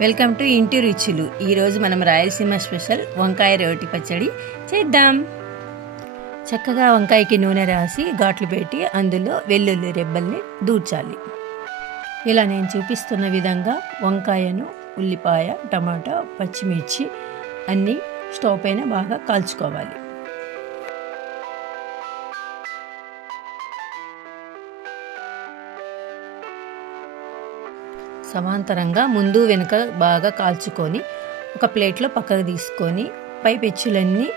Welcome to ఇంటి రుచులు. ఈరోజు మనం రాయలసీమ స్పెషల్ వంకాయ రోటి పచ్చడి చేద్దాం. చక్కగా వంకాయకి నూనె రాసి ఘాట్లు పెట్టి అందులో వెల్లుల్లి రెబ్బల్ని దూర్చాలి. ఇలా నేను చూపిస్తున్న విధంగా వంకాయను, ఉల్లిపాయ, టమాటా, పచ్చిమిర్చి అన్నీ స్టవ్ పైన బాగా కాల్చుకోవాలి. సమాంతరంగా ముందు వెనుక బాగా కాల్చుకొని ఒక ప్లేట్లో పక్కకు తీసుకొని పై పెచ్చులన్నీ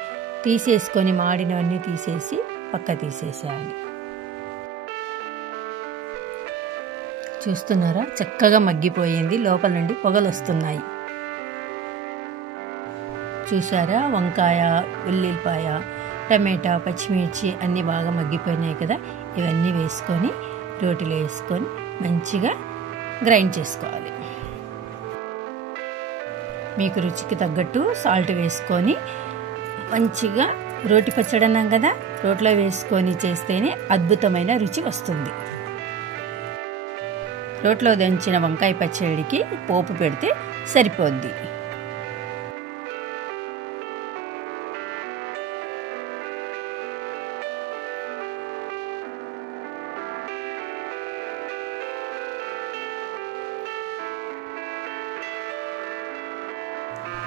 తీసేసుకొని మాడినవన్నీ తీసేసి పక్క తీసేసేయాలి. చూస్తున్నారా, చక్కగా మగ్గిపోయింది, లోపల నుండి పొగలు వస్తున్నాయి. చూసారా, వంకాయ, ఉల్లిపాయ, టమాటా, పచ్చిమిర్చి అన్నీ బాగా మగ్గిపోయినాయి కదా. ఇవన్నీ వేసుకొని రోటిలో వేసుకొని మంచిగా గ్రైండ్ చేసుకోవాలి. మీకు రుచికి తగ్గట్టు సాల్ట్ వేసుకొని మంచిగా రోటి పచ్చడి అన్నాం కదా, రోట్లో వేసుకొని చేస్తేనే అద్భుతమైన రుచి వస్తుంది. రోట్లో దంచిన వంకాయ పచ్చడికి పోపు పెడితే సరిపోద్ది.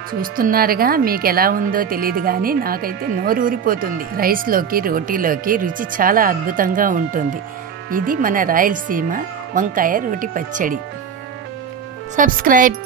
చూస్తున్నారుగా, మీకు ఎలా ఉందో తెలియదు కానీ నాకైతే నోరు ఊరిపోతుంది. రైస్లోకి, రోటీలోకి రుచి చాలా అద్భుతంగా ఉంటుంది. ఇది మన రాయలసీమ వంకాయ రోటి పచ్చడి. సబ్స్క్రైబ్.